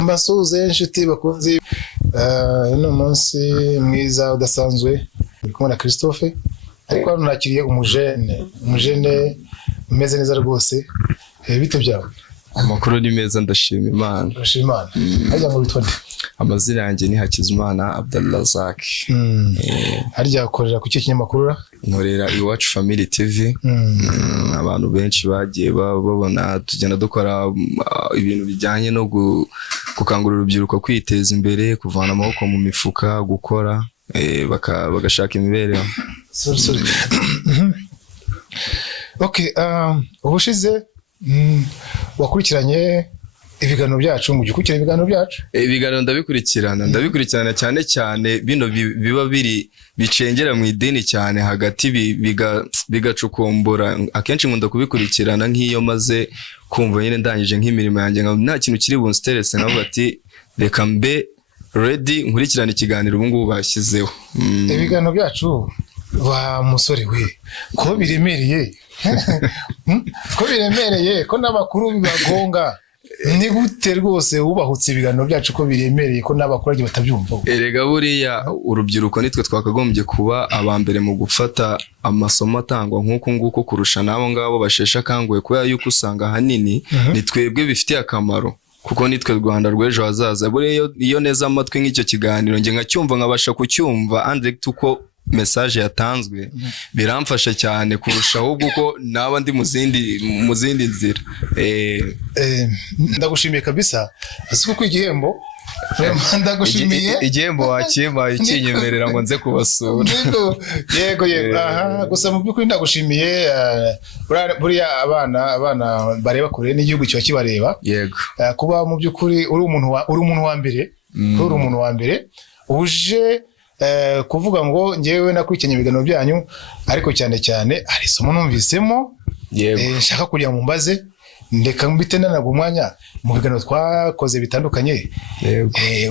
Mbasuhuze inshuti bakunzi uno munsi mwiza udasanzwe uri kumwe na Christophe ariko hano nakiriye umujene umeze neza rwose bite byawe. Amakuru ni meza ndashima Imana. Harya ngo witwa nde? Amazina yanjye ni Hakizimana Abdalrazak. Harya ukorera ku cyo kinyamakuru? Nkorera Iwacu Family TV. Abantu benshi bagiye babona tugenda dukora ibintu bijyanye no gukangurira urubyiruko kwiteza imbere, kuvana amaboko mu mifuka, gukora bagashaka imibereho. Sorry. Okay, ubushize wakurikiranye ibiganiro byacu ngo ukurikirane ibiganiro byacu? Ibiganiro ndabikurikirana cyane bino biba bicengera mu idini cyane hagati bigacukumbura. Akenshi nkunda kubikurikirana nk'iyo maze kumva nyine ndangije nk'imirimo yanjye nta kintu kiri bunsterese nkavuga ati reka mbe ready nkurikirana ikiganiro ubu ngubu bashyizeho. Ibiganiro byacu wa musore we ko biremereye ko n'abakuru bibagonga. Ni gute rwose wubahutse ibiganiro byacu ko biremereye ko n'abakurage batabyumva? Erega buriya urubyiruko nitwe twakagombye kuba abambere mu gufata amasomo atangwa nk'uko nguko kurusha nabo ngabo bashesha akanguye, kubera yuko usanga ahanini ni twebwe bifitiye akamaro kuko nitwe Rwanda rw'ejo hazaza. Buriya iyo neza amatwi nk'icyo kiganiro njye nkacyumva nkabasha kucyumva andrect uko message yatanzwe biramfasha cyane kurusha ahubwo uko naba ndi mu zindi nzira. Ndagushimiye kabisa aziko ku igihembo ndagushimiye igihembo wakimpaye kinyemerera ngo nze kubasura. Yego aha gusa mu by'ukuri ndagushimiye. Buriya abana bareba kure n'igihugu kiba kibareba. Yego kuba mu by'ukuri uri umuntu wa mbere uje kuvuga ngo ngewe nakurikiranye ibiganiro byanyu, ariko cyane hari isomo numvisemo nshaka kugira mu mbaze ndeka mbite nanaga umwanya mu biganiro twakoze bitandukanye.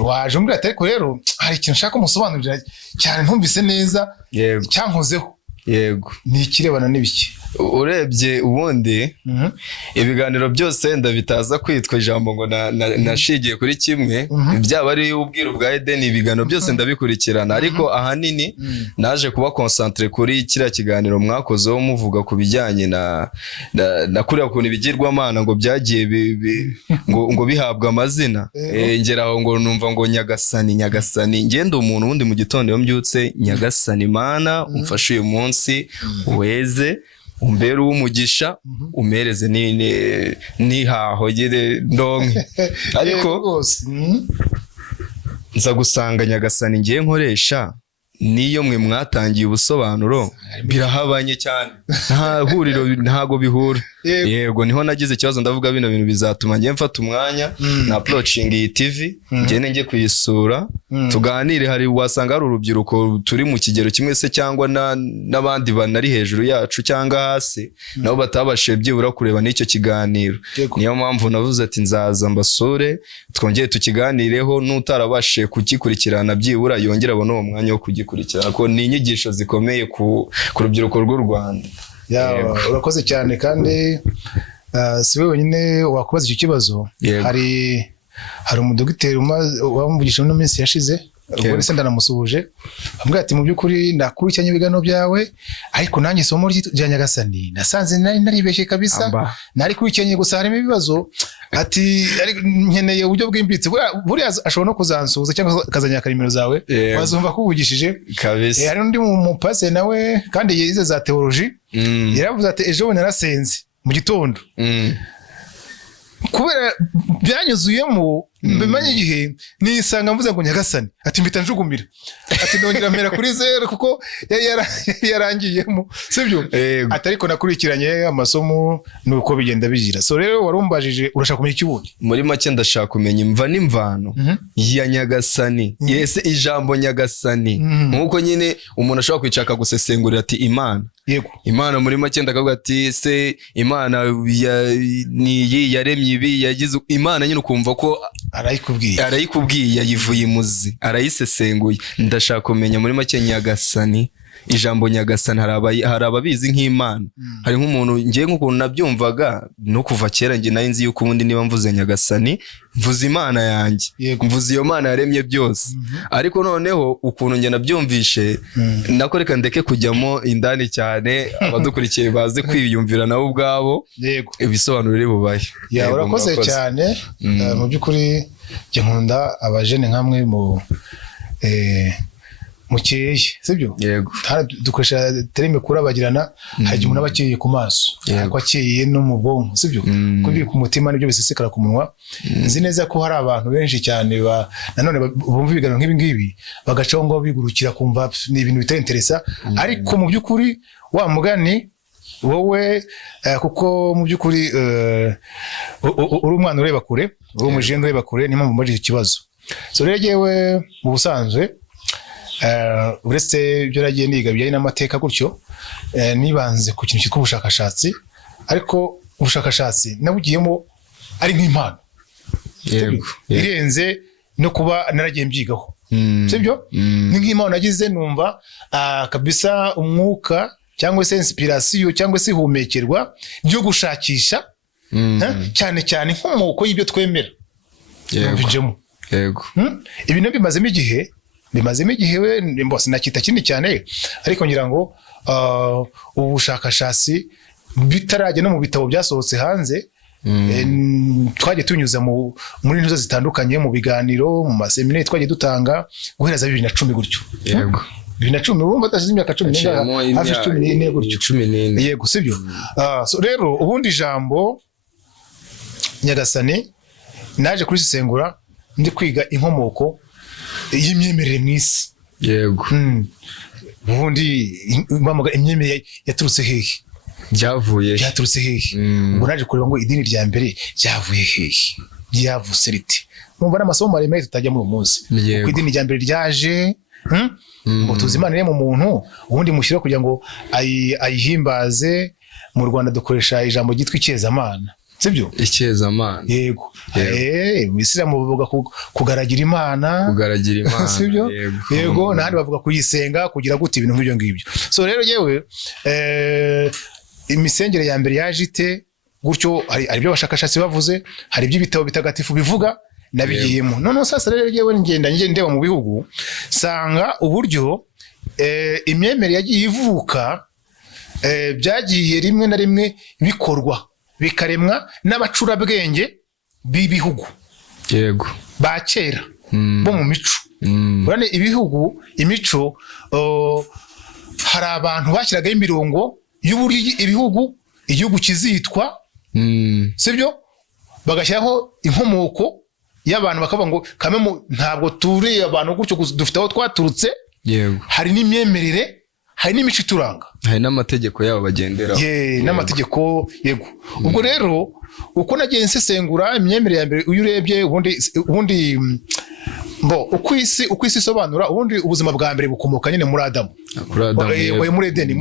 Waje umbwira ati ariko rero hari ikintu nshaka umusobanurira cyane ntumvise neza cyankozeho. Yego ni ikirebana n'ibiki? Urebye ubundi ibiganiro byose ndabitaza kwitwa ijambo ngo nashigiye kuri kimwe. Byaba ari ubwiro bwa Eden, ibiganiro byose ndabikurikirana, ariko ahanini naje kuba concentré kuri kiriya kiganiro mwakozeho muvuga ku bijyanye na kuriya kuntu ibigirwamana ngo byagiye ngo bihabwa amazina. Ngeraho ngo numva ngo nyagasani ngende umuntu wundi mu gitondo mbyutse nyagasani Mana umfashe uyu munsi weze umbere w'umugisha umereze nihahogere ndonke. Ariko nza gusanga nyagasani ngiye nkoresha niyo mwe mwatangiye ubusobanuro birahabanye cyane, nta huriro, ntago bihura. Yego niho nagize ikibazo ndavuga bino bintu bizatuma ngiye mfata umwanya na approaching iyi TV ngene ngiye kuyisura tuganire. Hari wasanga hari urubyiruko turi mu kigero kimwe se cyangwa n'abandi banari hejuru yacu cyangwa hasi nabo batabashije byibura kureba n'icyo kiganiro. Niyo mpamvu navuze ati nzaza mbasure twongeye tukiganireho, n'utarabashije kugikurikirana byibura yongera abone uwo mwanya wo kugikurikirana ko ni inyigisho zikomeye ku rubyiruko rw'u Rwanda. Urakoze cyane kandi si wewe wenyine wakubaza icyo kibazo. Hari umudogiteri wamvugisha no minsi yashize ubwo se ndanamusuhuje ambwira ati mu by'ukuri ndakurikiranye ibiganiro byawe, ariko nanjye isomo rya nyagasani nasanze naribeshye kabisa, nari kurikiranye gusa harimo ibibazo. Ati nkeneye uburyo bwimbitse, buriya ashobora no kuzansuhuza cyangwa akazanya nimero zawe wazumva ko uvugishije kabisa. Hari undi mu pase nawe kandi yize za theology yaravuze ati ejo narasenze mu gitondo kubera byanyuzuyemo mbimanye igihe nisanga mvuze ngo nyagasani ati mbita njugumira ati ndongera mpera kuri zero kuko yarangiyemo sibyo. Ati ariko nakurikiranye amasomo nuko bigenda bigira. So rero warumbajije urashaka kumenya ikibundi? Muri make ndashaka kumenya imva n'imvano ya nyagasani. Yese ijambo nyagasani nkuko nyine umuntu ashobora kwicaka gusesengurira ati Imana. Yego Imana muri make ndakavuga ati se Imana ni yaremye ibi yagize Imana nyine ukumva ko arayikubwiye yayivuye imuzi arayisesenguye. Ndashaka kumenya muri make nyagasani ijambo nyagasani hari ababizi nk'Imana. Hari nk'umuntu ngiye nk'ukuntu nabyumvaga no kuva kera nge nayo nzi yuko ubundi niba mvuze nyagasani mvuze Imana yanjye, mvuze iyo Mana yaremye byose. Ariko noneho ukuntu nge nabyumvishe nako reka ndeke kujyamo indani cyane, abadukurikiye baze kwiyumvira nabo ubwabo ibisobanuro biri bubahe. Urakoze cyane. Mu by'ukuri njye nkunda abajene nkamwe mukeye, sibyo? Yego. Dukoresha terime kurabagirana, hari umuntu abakeye ku maso, ariko akeye no mu bwonko, sibyo? Kubi ku mutima nibyo bisesekara ku munwa. Nzi neza ko hari abantu benshi cyane nanone bumva ibiganiro nk'ibi ngibi bagacaho ngo bigurukira kumva ni ibintu bitainteresa, ariko mu by'ukuri wa mugani wowe kuko mu by'ukuri uri umwana ureba kure, uri umujene ureba kure, niyo mpamvu muri iki kibazo. So rero yewe mu busanzwe uretse ibyo nagiye niga bijyanye n'amateka gutyo, nibanze ku kintu cyitwa ubushakashatsi, ariko ubushakashatsi nabugiyemo ari nk'impano irenze no kuba naragiye mbyigaho, sibyo? Ni nk'impano nagize, numva kabisa umwuka cyangwa se inspiration cyangwa se ihumekerwa ryo gushakisha cyane cyane nk'umwuko y'ibyo twemera. Yego. Ibintu bimazemo igihe we mbose nakita kinini cyane, ariko ngira ngo ubushakashatsi bitarajya no mu bitabo byasohotse hanze, twagiye tunyuza muri ntuzo zitandukanye, mu biganiro, mu maseminari twagiye dutanga guhera za 2010 gutyo. Yego. 2010 urumva atasize imyaka 10 hafi 14 gutyo. 14. Yego, sibyo? So rero ubundi ijambo nyagasani naje kurisesengura ndi kwiga inkomoko y'imyemerere mu isi. Yego. Ubundi imyemerere yaturutse hehe? Byaturutse hehe? Ubwo naje kureba ngo idini rya mbere ryavuye hehe, ryavuse riti. Numva n'amasomo maremare tutajya muri umunsi uko idini rya mbere ryaje, ngo tuzi Imana iri mu muntu, ubundi mushyira kugira ngo ayihimbaze. Mu Rwanda dukoresha ijambo ryitwa icyezamana, sibyo? Icyezamana. Yego. Isilamu bavuga kugaragira Imana, sibyo? Yego. N'ahandi bavuga kuyisenga, kugira gute ibintu nk'ibyo ngibyo. So rero yewe imisengere ya mbere yaje ite gutyo, hari ibyo abashakashatsi bavuze, hari iby'ibitabo bitagatifu bivuga, nabigiyemo. None sasa rero yewe ngenda ndeba mu bihugu, sanga uburyo imyemerere yagiye ivuka, byagiye rimwe na rimwe bikorwa bikaremwa n'abacurabwenge b'ibihugu. Yego. Ba kera bo mu mico. Urane ibihugu, imico, hari abantu bashyiragaho imirongo y'uburyo igihugu kizitwa, sibyo? Bagashyiraho inkomoko y'abantu, bakavuga ngo kamwe ntabwo turi abantu gutyo, dufite aho twaturutse. Yego. Hari n'imyemerere, hari n'imico ituranga, hari n'amategeko yabo bagenderaho. N'amategeko. Yego. Ubwo rero uko nagiye nsesengura imyemerere ya mbere, uyu urebye ubundi uko isi isobanura, ubundi ubuzima bwa mbere bukomoka nyine muri Adamu, muri Edeni,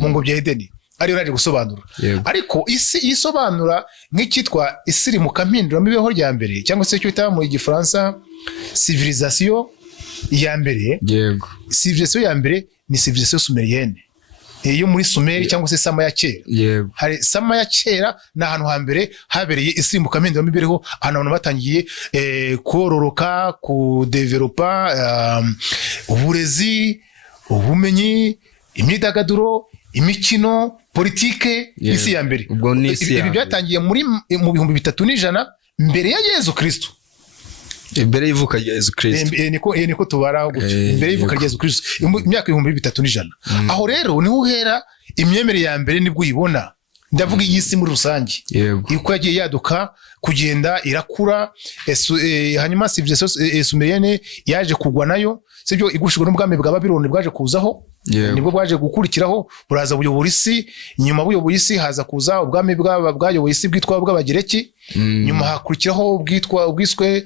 mu ngobyi ya Edeni, ariyo naje gusobanura. Ariko isi isobanura nk'icyitwa isi mu kampindura mibeho rya mbere, cyangwa se cyo bita mu Gifaransa civilisation ya mbere. Yego. Civilisation ya mbere ni civilisation sumerienne, iyo muri Sumeri cyangwa se Sama ya kera. Yego. Hari Sama ya kera ni ahantu hambere habereye isi mu kampindura mibereho, ahantu abantu batangiye kororoka, kudevelopa uburezi, ubumenyi, imyidagaduro, imikino, politike. Isi ya mbere. Ibi byatangiye mu 3100 mbere ya Yezu Kristo. Mbere y'ivuka rya Yezu Kristo. Niko tubara gutyo. Mbere y'ivuka rya Yezu Kristo, imyaka 3100. Aho rero niho uhera imyemerere ya mbere, nibwo uyibona. Ndavuga iyi si muri rusange. Uko yagiye yaduka, kugenda irakura, hanyuma civilisation sumerienne yaje kugwa nayo, sibyo? Igushijwe n'ubwami bwa Babiloni bwaje kuzaho, nibwo bwaje gukurikiraho, buraza buyobora isi. Nyuma buyoboye isi haza kuza ubwami bwayoboye isi bwitwa bw'Abagereki. Nyuma hakurikiraho ubwiswe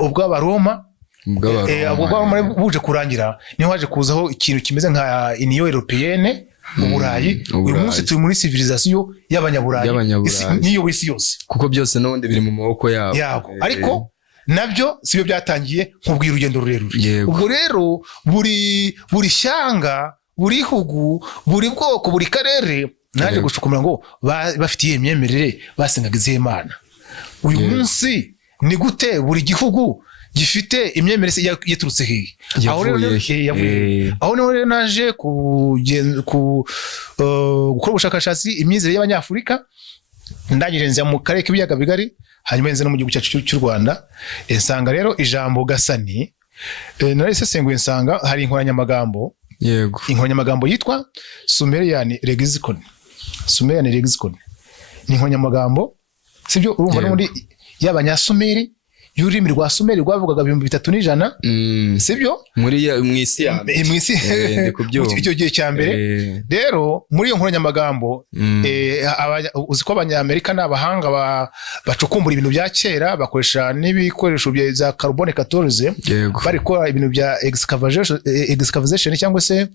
ubw'Abaroma. Ubwo buje kurangira, niho haje kuzaho ikintu kimeze nka Union Européenne, Uburayi. Uyu munsi turi muri civilisation y'Abanyaburayi, niyo isi yose, kuko byose n'ubundi biri mu maboko yabo. Ariko nabyo sibyo byatangiye nk'ubwira urugendo rurerure. Ubwo rero buri shyanga, buri hugu buri bwoko buri karere naje gucukumira ngo bafitiye imyemerere basengaga izihe mana. Uyu munsi ni gute buri gihugu gifite imyemerere yaturutse hehe? Aho rero naje gukora ubushakashatsi imyizere y'Abanyafurika, ndangije nza mu karere k'ibiyaga bigari, hanyuma nze no mu gihugu cyacu cy'u Rwanda. Nsanga rero ijambo Gasani narisesenguye, nsanga hari inkoranyamagambo. Yego. Inkoranyamagambo yitwa Sumerian Lexicon. Sumerian Lexicon ni inkoranyamagambo, sibyo? Urumva no muri y'Abanyasumeri, y'ururimi rwa Sumeri rwavugaga 3100, sibyo? Mwisi icyo gihe cya mbere. Rero muri iyo nkoranyamagambo uzi ko Abanyamerika n'abahanga bacukumbura ibintu bya kera, bakoresha n'ibikoresho bya carbone 14, bari gukora ibintu bya excavation cyangwa se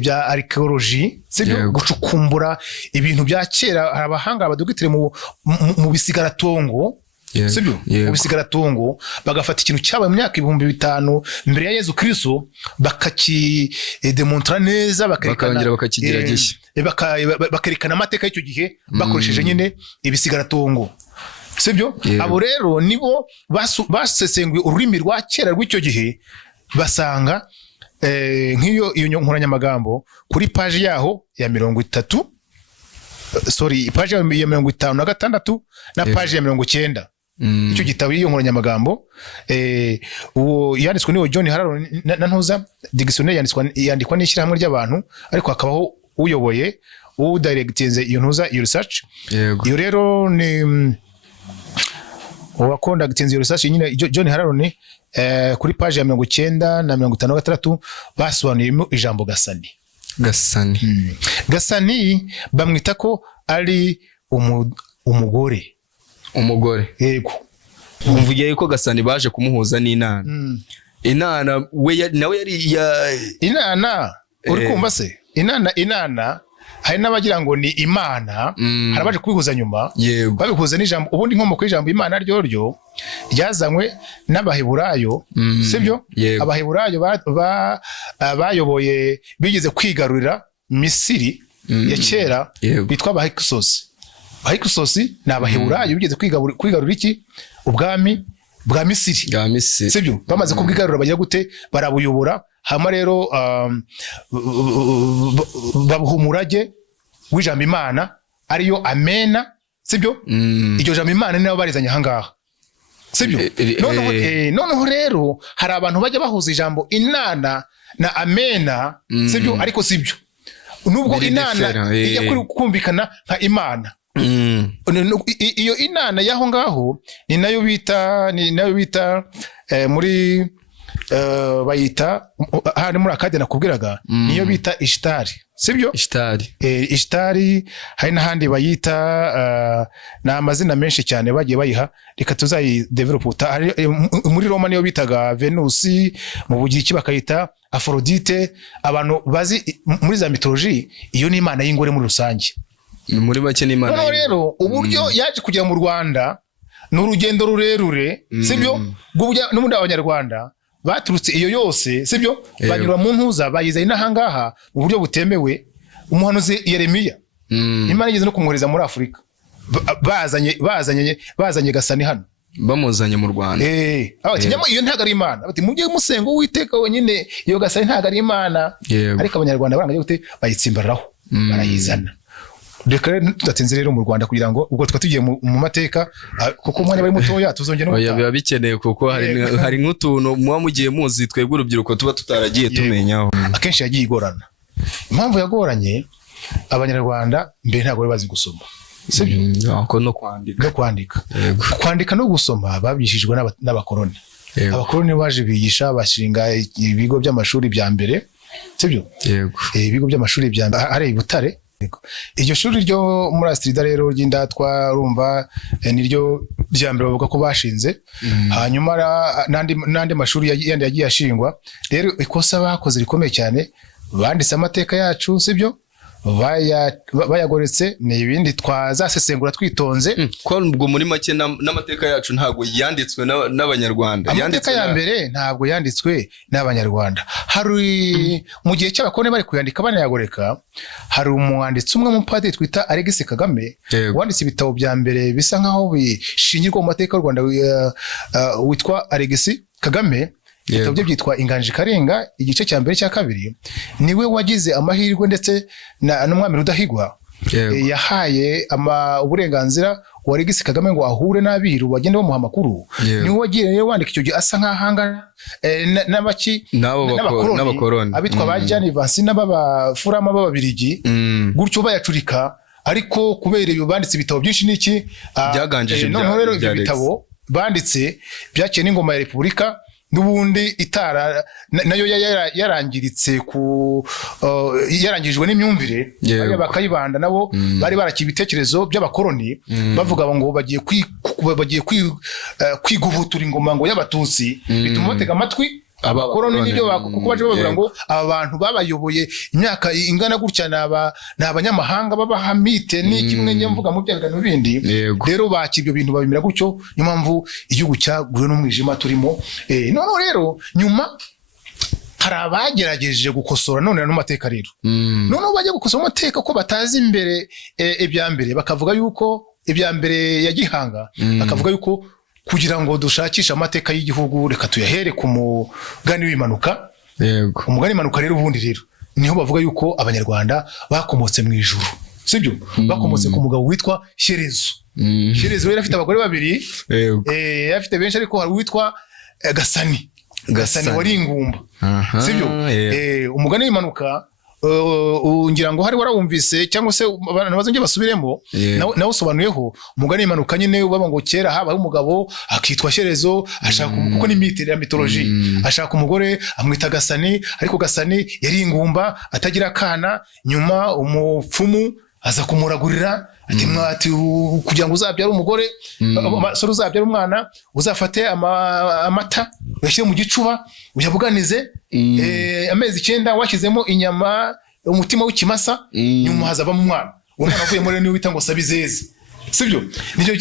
bya archaeology, sibyo? Gucukumbura ibintu bya kera. Hari abahanga badogitire mu bisigaratongo, sibyo? Mu bisigaratongo bagafata ikintu cyabaye mu myaka 5000 mbere ya Yezu Kristo, bakakidemontra neza, bakakigira gishya, bakerekana amateka y'icyo gihe bakoresheje nyine ibisigaratongo, sibyo? Abo rero nibo basesenguye ururimi rwa kera rw'icyo gihe, basanga nk'iyo nkoranyamagambo kuri page yaho ya 30, page ya 56 na page ya 90. Icyo gitabo iyo nkoranyamagambo uwo yanditswe niwo John Hararo na Ntuza. Dictionary yandikwa n'ishyirahamwe ry'abantu, ariko hakabaho uyoboye directinze iyo Ntuza iyo research. Iyo rero ni uwa conductinze iyo research nyine John Hararo. Ni kuri page ya 90 na 56 basobanuyemo ijambo Gasani. Gasani bamwita ko ari umugore. Yego. Umvugiye yuko Gasani baje kumuhuza n'Inana. Inana we nawe yari Inana, uri kumva se? Inana hari n'abagira ngo ni Imana, harabaje kubihuza nyuma, babihuza n'ijambo. Ubundi nkomoko y'ijambo Imana ryo ryazanywe n'Abaheburayo, sibyo? Abaheburayo bayoboye bigeze kwigarurira Misiri ya kera, bitwa Abahyksos. Abahyksos ni Abaheburayo bigeze kwigarurira iki? Ubwami bwa Misiri, sibyo? Bamaze kubwigarura bajya gute? Barabuyobora. Hama rero babuha umurage w'ijambo Imana ariyo Amena, sibyo? Iryo jambo Imana ni nabo barizanye ahangaha, sibyo? Noneho rero hari abantu bajya bahuza ijambo Inana na Amena, sibyo? Ariko sibyo, nubwo Inana ijya kumvikana nka Imana. Iyo Inana yaho ngaho ni nayo bita muri bayita hari muri akade nakubwiraga, niyo bita Ishtari, sibyo? Ishtari. Hari n'ahandi bayita n'amazina menshi cyane bagiye bayiha, reka tuzayidevelopa. Muri Roma niyo bitaga Venusi, mu Bugiriki bakayita Aphrodite. Abantu bazi muri za mythology, iyo ni Imana y'ingore muri rusange. Muri make ni Imana. Noneho rero uburyo yaje kujya mu Rwanda ni urugendo rurerure, sibyo? N'ubundi Abanyarwanda baturutse iyo yose, sibyo? Banyura mu Ntuza, bayizanye n'ahangaha mu buryo butemewe. Umuhanuzi Yeremiya, Imana igeze no kumwohereza muri Afurika, bazanye Gasani hano, bamuzanye mu Rwanda. Iyo ntago ari Imana. Bati mujye musenga Uwiteka wenyine, iyo Gasani ntago ari Imana. Ariko Abanyarwanda barangaje gute? Bayitsimbararaho, barayizana. Reka rero tudatinze rero mu Rwanda, kugira ngo ubwo tugiye mu mateka, kuko umwanya bari mutoya tuzongera no biba bikeneye, kuko hari nk'utuntu muba mugiye muzi twebwe urubyiruko tuba tutaragiye tumenyaho. Akenshi yagiye igorana. Impamvu yagoranye, Abanyarwanda mbere ntabwo bari bazi gusoma, sibyo? Kwandika no gusoma babyishijwe n'abakoloni. Abakoloni baje bigisha, bashinga ibigo by'amashuri bya mbere, sibyo? Ibigo by'amashuri bya mbere ari i Butare. Iryo shuri ryo muri Astrida rero ry'Indatwa, urumva niryo rya mbere bavuga ko bashinze. Hanyuma n'andi mashuri yandi yagiye ashingwa. Rero ikosa bakoze rikomeye cyane, banditse amateka yacu, sibyo? bayagoretse ni ibindi twazasesengura twitonze. Ko ubwo muri make n'amateka yacu ntabwo yanditswe n'abanyarwanda. Amateka ya mbere ntabwo yanditswe n'abanyarwanda. Hari mu gihe cy'abakoloni bari kuyandika banayagoreka, hari umwanditsi umwe mupadiri twita Alexis Kagame wanditse ibitabo bya mbere bisa nkaho bishingirwa mu mateka y'u Rwanda, witwa Alexis Kagame. Ibitabo bye byitwa Inganji Karinga, igice cya mbere cya kabiri. Niwe wagize amahirwe ndetse n'umwami Rudahigwa yahaye uburenganzira wa Alexis Kagame ngo ahure n'abiru bagende bamuha amakuru. Niwe wagiye rero wandika icyo gihe asa nk'ahangana n'abakoloni abitwa ba Jean Vansi n'abafurama b'ababirigi, gutyo bayacurika. Ariko kubera ibyo banditse ibitabo byinshi n'iki byaganjije noneho rero ibyo bitabo banditse byakiye n'ingoma ya Repubulika n'ubundi nayo yarangiritse yarangirijwe n'imyumvire, bakayibanda nabo bari barakiye ibitekerezo by'abakoloni bavuga ngo bagiye kwigubutura ingoma ngo y'abatutsi, bituma batega amatwi abakoloni n'ibyo kuko baje bavuga ngo aba bantu babayoboye imyaka ingana gutya ni abanyamahanga b'abahamite n'ikimwe nyamvuga mu byagano bindi. Rero bakibyo bintu babimira gutyo, niyo mpamvu igihugu cyaguye n'umwijima turimo. Noneho rero nyuma hari abagerageje gukosora none n'amateka rero. Noneho bajya gukosora amateka ko batazi imbere ibya mbere, bakavuga yuko ibya mbere ya Gihanga, bakavuga yuko kugira ngo dushakishe amateka y'igihugu reka tuyahere ku mugani w'impanuka. Umugani w'impanuka rero ubundi rero niho bavuga yuko abanyarwanda bakomotse mu ijuru, sibyo? Bakomotse ku mugabo witwa Shyerezo. Shyerezo rero afite abagore babiri, afite benshi, ariko hari uwitwa Gasani wari ingumba, sibyo? Umugani w'impanuka ngira ngo hari warawumvise cyangwa se abantu bazongeye basubiremo, nawe usobanuyeho. Umugani w'impanuka nyine baba ngo kera habaho umugabo akitwa Shyerezo, ashaka kuko ni mitology, ashaka umugore amwita Gasani, ariko Gasani yari ingumba atagira akana. Nyuma umupfumu aza kumuragurira ati kugira ngo uzabyare umugore uzabyare umwana, uzafate amata uyashyire mu gicuba uyabuganize amezi 9, washyizemo inyama, umutima w'ikimasa, nyuma hazavamo umwana. Umwana avuye muri niwe wita ngo Sabizeze, sibyo?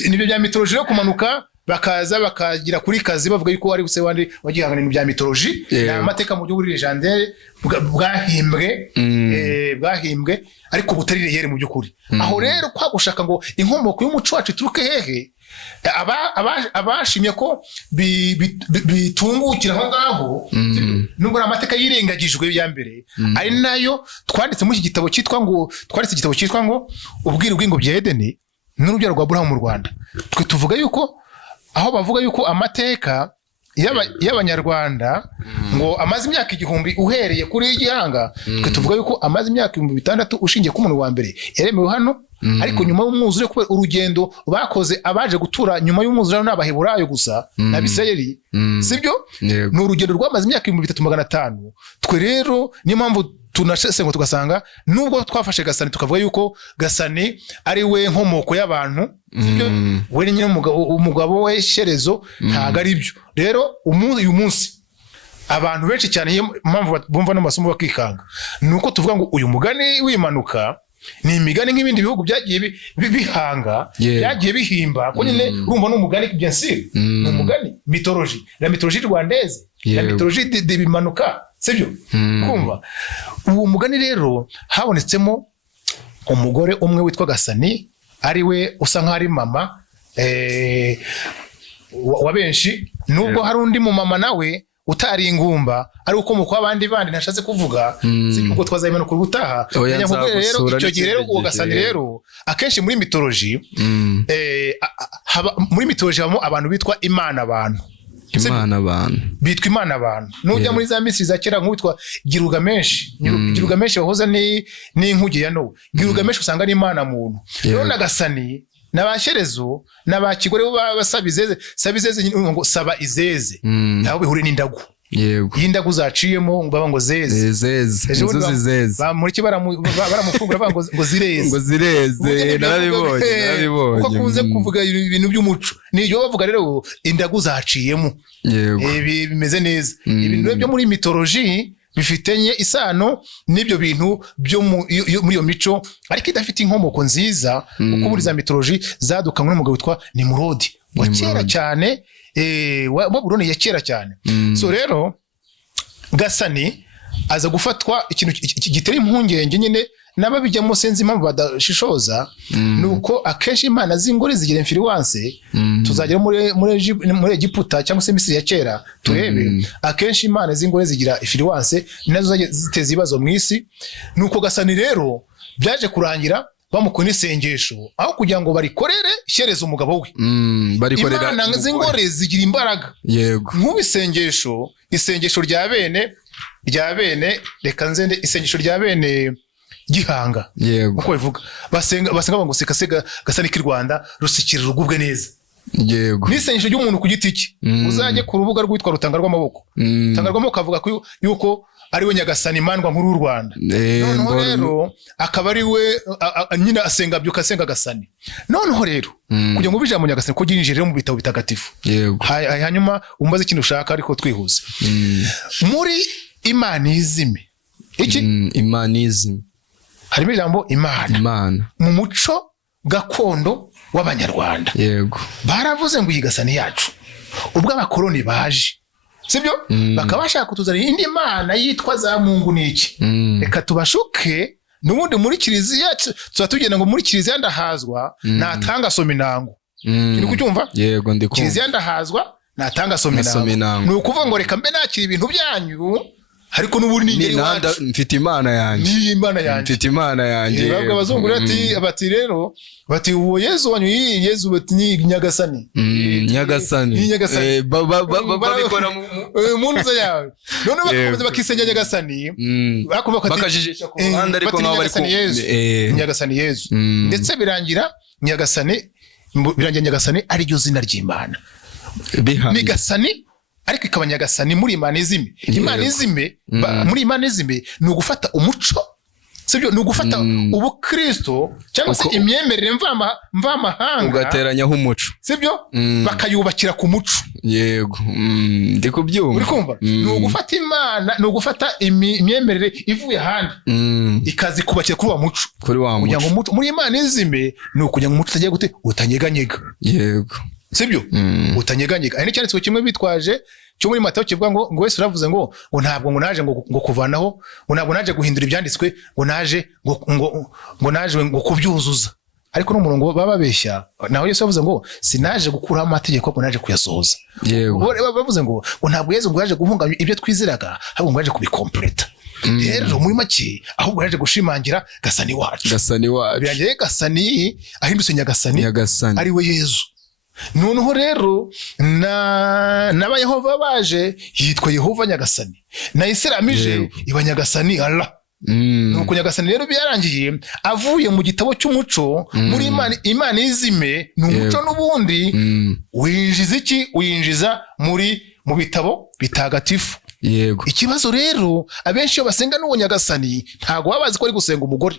Nibyo bya mitology yo kumanuka, bakaza bakagira kuri kazi bavuga yuko ari buse wandi wagihangana n'ibya mitology n'amateka mu by'uburi legendaire bwahimbwe ariko butari reyere mu by'ukuri. Aho rero kwa gushaka ngo inkomoko y'umuco wacu turuke hehe, abashimye ko bitungukira aho ngaho, nubwo amateka yirengagijwe ya mbere, ari nayo twanditse muri iki gitabo cyitwa ngo ubwiru bw'ingobyi ya Edeni n'urubyaro rwa Aburahamu mu Rwanda. Twe tuvuga yuko aho bavuga yuko amateka y'abanyarwanda ngo amaze imyaka 1000 uhereye kuri Gihanga, twe tuvuga yuko amaze imyaka 6,000 ushingiye ku muntu wa mbere yaremewe hano. Ariko nyuma y'umwuzure, kubera urugendo bakoze abaje gutura nyuma y'umwuzure n'abaheburayo gusa n'Abisirayeli, sibyo? Ni urugendo rwamaze imyaka 3500. Twe rero niyo mpamvu tunashesengo tugasanga nubwo twafashe Gasani tukavuga yuko Gasani ari we nkomoko y'abantu, we nyine umugabo we Shyerezo ntago ari byo. Rero uyu munsi abantu benshi cyane mpamvu bumva no masomo bakikanga, nuko tuvuga ngo uyu mugani w'impanuka ni imigani nk'ibindi bihugu byagiye bihanga, byagiye bihimba ko nyine urumva n'umugani bien sûr, ni umugani mythologie, la mythologie rwandaise, la mythologie de bimanuka, sibyo? Kumva uwo mugani rero habonetsemo umugore umwe witwa Gasani, ari we usa nk'ari mama wa benshi, nubwo hari undi mu mama nawe utari ingumba, ari uko mu kwabandi bandi nashatse kuvuga, ubwo twazayimana ku gutaha. Rero icyo gihe rero uwo Gasani rero akenshi muri mythology muri mythology habamo abantu bitwa Imana abantu, bitwa Imana abantu. Nujya muri za Misiri za kera nk'uwitwa Gilgamesh wahoza n'inkuge ya Nowa, Gilgamesh usanga ari Imana muntu. Rero na Gasani n'aba Shyerezo n'aba Kigore Sabizeze ngo saba izeze, naho bihure n'indagu. Y'indagu zaciyemo baba ngo zeze, inzuzi zeze, bamuriki baramufungura baba ngo zireze. Narabibonye uko kuze kuvuga ibintu by'umuco niyo bavuga rero indagu zaciyemo, bimeze neza. Ibintu byo muri mythology bifitanye isano n'ibyo bintu byo muri iyo mico ariko idafite inkomoko nziza kuko muri za mitoloji zadukanywe n'umugabo witwa Nimurodi wa kera cyane wa Babuloni ya kera cyane. So rero Gasani aza gufatwa ikintu gitera impungenge nyine n'ababijyamo senzi impamvu badashishoza nuko akenshi imana z'ingore zigira influence tuzagera muri Egiputa cyangwa se Misiri ya kera turebe akenshi imana z'ingore zigira influence nazo ziteza ibibazo mu isi. Nuko Gasani rero byaje kurangira bamukuye n'isengesho aho kugira ngo barikorere shyereza umugabo we barikorera imana z'ingore zigira imbaraga. Yego isengesho rya bene reka nzende isengesho rya bene Gihanga uko bivuga basenga ngo sekasega Gasani k'i Rwanda rusikira rugubwe neza. Yego n'isengesho ry'umuntu ku giti cye uzajye ku rubuga rwitwa Rutanga rw'amaboko avuga ko yuko ari we Nyagasani imandwa nkuru y'u Rwanda. Noneho rero akaba ari we nyine asenga byuka asenga Gasani. Noneho rero kugira ngo ubijambo Nyagasani ko ginjire rero mu bitabo bitagatifu. Hanyuma umbaze ikintu ushaka ariko twihuze muri imanizime imanizime harimo ijambo imana mu muco gakondo w'abanyarwanda. Yego baravuze ngo iyi Gasani yacu ubwo abakoloni baje sibyo bakaba bashaka kutuzanira indi mana yitwa za Mungu niki reka tubashuke n'ubundi muri kiliziya tuzatugenda ngo muri kiliziya ndahazwa natanga sominango kiri kucyumva. Yego ndiko kiliziya ndahazwa natanga sominango ni ukuvuga ngo reka mbe nakira ibintu byanyu ariko n'ubundi ngeri wacu mfite imana yanjye mfite imana yanjye. Babwo abazungura bati rero bati uwo Yezu wanyu Yezu bati ni Nyagasani babikora mu ntuza yawe none bakakomeza bakisenya Nyagasani bakajijisha ku ruhande ariko nabo bari ku Nyagasani Yezu ndetse birangira Nyagasani ari ryo zina ry'Imana ni Gasani ariko ikaba Nyagasani muri imanizime. Imanizime muri imanizime ni ugufata umuco sibyo ni ugufata ubukristo cyangwa se imyemerere mvamahanga ugateranyaho umuco sibyo bakayubakira ku muco. Yego ndi kubyumva uri kumva ni ugufata imana ni ugufata imyemerere ivuye ahandi ikazi kubakira kuri wa muco kugira ngo muri imanizime ni ukugira ngo umuco utagiye gute utanyeganyega. Yego sibyo utanyeganyega. Ari cyanditswe kimwe bitwaje cyo muri Matayo kivuga ngo Yesu uravuze ngo ntabwo ngo naje ngo kuvanaho ngo ntabwo naje guhindura ibyanditswe ngo naje ngo kubyuzuza ariko n'umurongo bababeshya naho Yesu yavuze ngo sinaje gukuraho amategeko ngo naje kuyasohoza. Yego bavuze ngo ntabwo Yesu ngo yaje guhunganya ibyo twizeraga ahubwo ngo yaje kubikompleta. Rero muri make ahubwo yaje gushimangira Gasani wacu birangiye Gasani ahindutse Nyagasani ari we Yesu. Noneho rero n'aba Yehova baje yitwa Yehova Nyagasani na Isilamije iba Nyagasani Allah. Nuko Nyagasani rero byarangiye avuye mu gitabo cy'umuco muri imanizime ni umuco n'ubundi winjiza mu bitabo bitagatifu. Yego ikibazo rero abenshi iyo basenga n'uwo Nyagasani ntago babazi ko ari gusenga umugore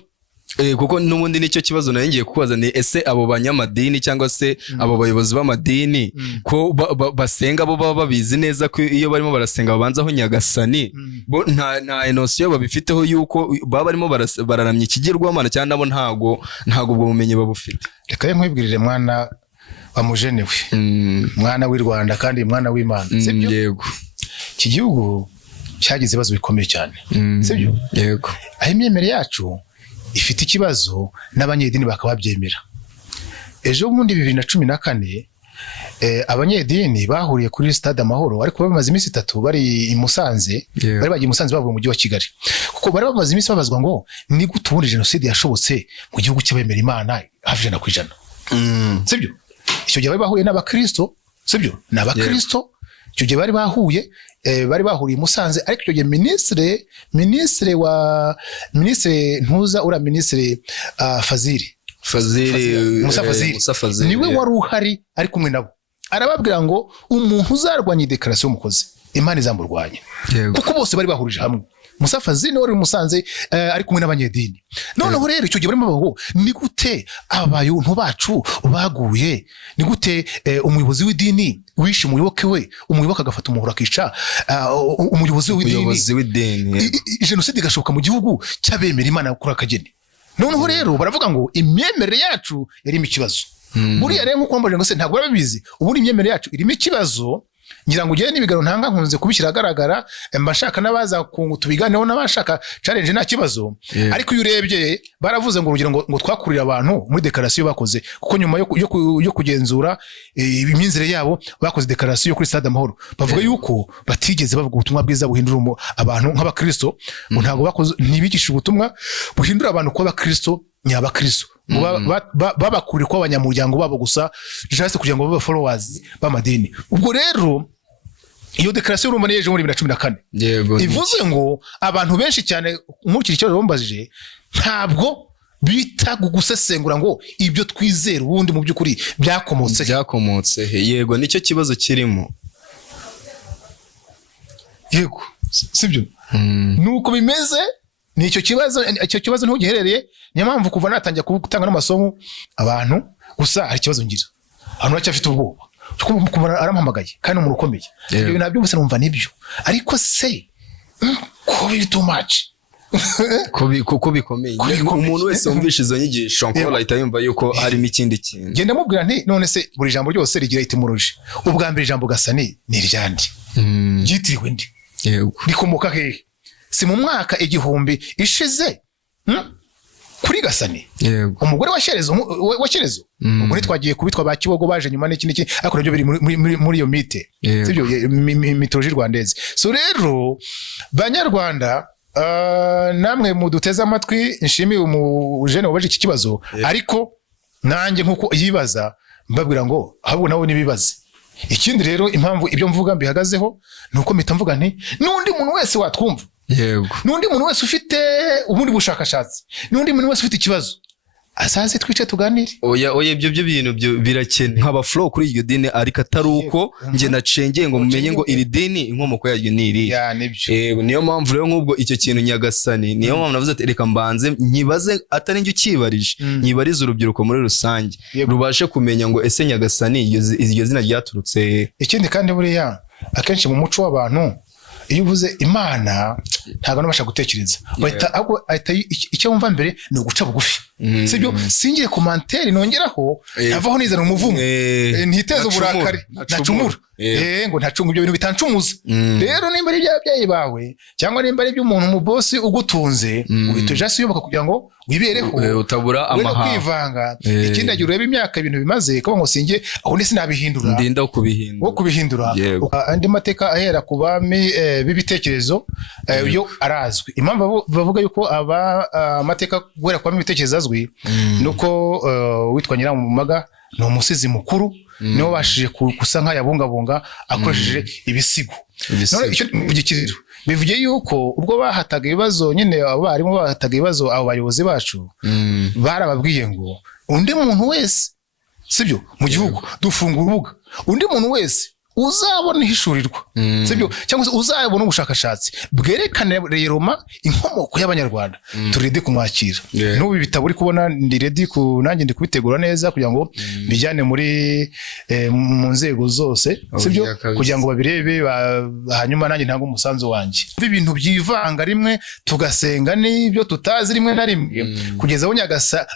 kuko n'ubundi nicyo kibazo nayo ngiye kubaza ni ese abo banyamadini cyangwa se abo bayobozi b'amadini ko basenga bo baba babizi neza ko iyo barimo barasenga babanzaho Nyagasani bo nta enosiyo babifiteho yuko baba barimo bararamya ikigirwamana cyangwa nabo ntago ubwo bumenyi babufite. Reka nkwibwirire mwana bamujenewe mwana w'i Rwanda kandi mwana w'Imana sibyo. Yego iki gihugu cyagize ibibazo bikomeye cyane sibyo. Yego aho imyemerere yacu ifite ikibazo n'abanyedini bakaba babyemera. Ejo bundi 2014 abanyedini bahuriye kuri Stade Amahoro ariko bamaze iminsi 3 bari i Musanze bari bagiye Musanze bavuye mu mujyi wa Kigali kuko bari bamaze iminsi babazwa ngo ni gute ubundi jenoside yashobotse mu gihugu cy'abemera Imana hafi 100%. Sibyo icyo gihe bari bahuye n'abakristo sibyo n'abakristo icyo gihe bari bahuye bari bahuriye Musanze ariko icyo gihe ministre ntuza ura ministre Musa Fazili niwe wari uhari ari kumwe nabo arababwira ngo umuntu uzarwanya dekarasiyo y'umukozi Imana izamurwanya kuko bose bari bahurije hamwe Musa Fazil wari musanze ari kumwe n'abanyedini. Noneho rero icyo gihe barimo bavuga ni gute abayuntu bacu baguye, ni gute umuyobozi w'idini wishe umuyoboke we, umuyoboke agafata umuhoro akica umuyobozi w'idini, jenoside igashoka mu gihugu cy'abemera Imana kuri akageni. Noneho rero baravuga ngo imyemerere yacu yarimo ikibazo. Buriya rero nkuko mbajije ngo se ntabwo babizi, ubundi imyemerere yacu irimo ikibazo. Ngira ngo ugende n'ibigaro ntanga nkunze kubishyira agaragara, mbashaka n'abaza tubiganeho n'abashaka challenge nta kibazo. Ariko iyo urebye baravuze ngo urugero ngo twakurira abantu muri declaration bakoze, kuko nyuma yo kugenzura imyinzire yabo bakoze declaration kuri Stade Amahoro, bavuga yuko batigeze bavuga ubutumwa bwiza buhindura abantu nk'abakristo, ngo ntago bakoze ntibigisha ubutumwa buhindura abantu kuba abakristo nyabakristo, babakurira kwa abanyamuryango babo gusa just kugira ngo babe followers b'amadini. Ubwo rero iyo declaration urumva yeje muri 2014 ivuze ngo abantu benshi cyane nk'ukiri cyo bombajije ntabwo bita gusesengura ngo ibyo twizera ubundi mu by'ukuri byakomotse. Yego nicyo kibazo kirimo. Yego sibyo nuko bimeze. Ni icyo kibazo ntugiherereye. Niyo mpamvu kuva natangiye gutanga n'amasomo abantu gusa hari ikibazo ngira, abantu bacyafite ubwoba kuko arampamagaye kandi umuntu ukomeye. Ibyo nabyo bose numva nibyo, ariko se ko biri too much kuko bikomeye. Umuntu wese wumvisha izo nyigisho nkora ahita yumva yuko harimo ikindi kintu. Genda mubwira nti none se buri jambo ryose rigira etimology. Ubwa mbere ijambo Gasani ni iryandi, ryitiriwe ndi, rikomoka hehe? Si mu mwaka 1000 ishize kuri Gasani, umugore wa Shyerezo ubwo twagiye kubitwa ba Kibogo baje nyuma n'iki ariko nabyo biri muri iyo mite, sibyo mitology rwandeze. So rero banyarwanda namwe muduteze amatwi, nshimiye umujene wabaje iki kibazo, ariko nanjye nkuko yibaza mbabwira ngo ahubwo nawe nibibaze. Ikindi rero impamvu ibyo mvuga mbihagazeho nuko mpita mvuga nti n'undi muntu wese watwumva, n'undi muntu wese ufite ubundi bushakashatsi, n'undi muntu wese ufite ikibazo asaze twice tuganire. Oya ibyo bintu birakene nkaba flow kuri iryo dini, ariko atari uko nje nacengeye ngo mumenye ngo iri dini inkomoko yaryo ni iri. Niyo mpamvu rero nk'ubwo icyo kintu Nyagasani, niyo mpamvu navuze ati reka mbanze nyibaze, atari njye ukibarije, nyibarize urubyiruko muri rusange rubashe kumenya ngo ese Nyagasani iryo zina ryaturutse. Ikindi kandi buriya akenshi mu muco w'abantu iyo uvuze Imana ntabwo nabasha gutekereza, ahita icyo wumva mbere ni uguca bugufi, sibyo? Singiye commentaire nongeraho navaho nizana umuvumo, ntiteze uburakari nacumura, ngo ntacunga ibyo bintu bitancumuza. Rero nimba ari byabyaye bawe cyangwa nimba ari by'umuntu mu boss ugutunze, uhita ujya uyoboka kugira ngo wibereho, utabura amahanga kwivanga. Ikindi agira urebe imyaka ibintu bimaze kuba ngo singe aho ndetse nabihindura, ndinda kubihindura. Andi mateka ahera ku bami b'ibitekerezo yo arazwi. Impamvu bavuga yuko amateka guhera ku bami b'ibitekerezo azwi nuko witwa Nyiramumaga ni umusizi mukuru, niwe bashije gusa nk'ayabungabunga akoresheje ibisigo. None icyo gikiriro bivuye yuko ubwo bahataga ibibazo nyine abarimu bahataga ibibazo abo bayobozi bacu, barababwiye ngo undi muntu wese, sibyo, mu gihugu dufunga urubuga, undi muntu wese uzabona ihishurirwa, sibyo, cyangwa se uzabona ubushakashatsi bwerekana Roma inkomoko y'Abanyarwanda, turede kumwakira. N'ubu bitabo uri kubona ndi ready nanjye ndi kubitegura neza kugira ngo bijyane muri mu nzego zose, sibyo, kugira ngo babirebe hanyuma nanjye ntango umusanzu wanjye. Ibintu byivanga rimwe tugasenga n'ibyo tutazi rimwe na rimwe, kugeza aho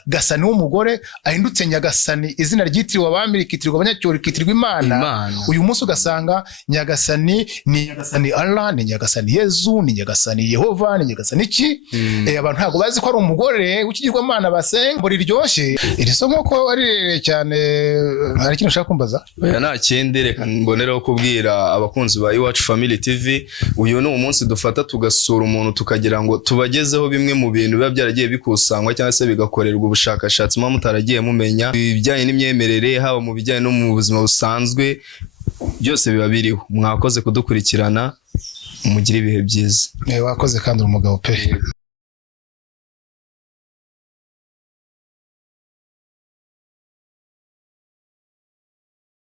Gasani w'umugore ahindutse Nyagasani, izina ryitiriwe abami rikitirirwa abanyacyoro rikitirirwa Imana. Uyu munsi ugasanga Nyagasani ni Nyagasani Allah, ni Nyagasani Yezu, ni Nyagasani Yehova, ni Nyagasani iki. Abantu ntabwo bazi ko ari umugore ukigirwa Imana basenga ngo riryoshye. Iri somo ko ari cyane, hari ikintu ushaka kumbaza? Nta kindi, reka mboneraho kubwira abakunzi ba Iwacu Family TV, uyu ni umunsi dufata tugasura umuntu tukagira ngo tubagezeho bimwe mu bintu biba byaragiye bikusangwa cyangwa se bigakorerwa ubushakashatsi muba mutaragiye mumenya, ibijyanye n'imyemerere, haba mu bijyanye no mu buzima busanzwe, byose biba biriho. Mwakoze kudukurikirana, mugire ibihe byiza. Wakoze kandi umugabo pe.